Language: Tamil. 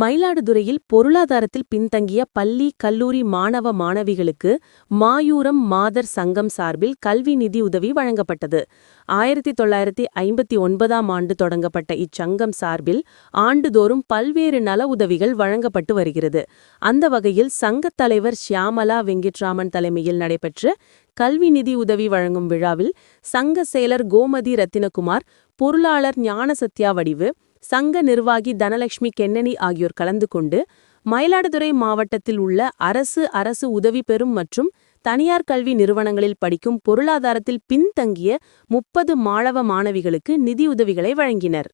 மயிலாடுதுறையில் பொருளாதாரத்தில் பின்தங்கிய பள்ளி கல்லூரி மாணவ மாணவிகளுக்கு மாயூரம் மாதர் சங்கம் சார்பில் கல்வி நிதி உதவி வழங்கப்பட்டது. ஆயிரத்தி தொள்ளாயிரத்தி ஐம்பத்தி ஒன்பதாம் ஆண்டு தொடங்கப்பட்ட இச்சங்கம் சார்பில் ஆண்டுதோறும் பல்வேறு நல உதவிகள் வழங்கப்பட்டு வருகிறது. அந்த வகையில் சங்கத் தலைவர் ஷியாமலா வெங்கிட்ராமன் தலைமையில் நடைபெற்ற கல்வி நிதி உதவி வழங்கும் விழாவில் சங்க செயலர் கோமதி ரத்தினகுமார் பொருளாளர் ஞானசத்யா வடிவு சங்க நிர்வாகி தனலட்சுமி கென்னனி ஆகியோர் கலந்து கொண்டு மயிலாடுதுறை மாவட்டத்தில் உள்ள அரசு அரசு உதவி பெறும் மற்றும் தனியார் கல்வி நிறுவனங்களில் படிக்கும் பொருளாதாரத்தில் பின்தங்கிய முப்பது மாணவ மாணவிகளுக்கு நிதியுதவிகளை வழங்கினர்.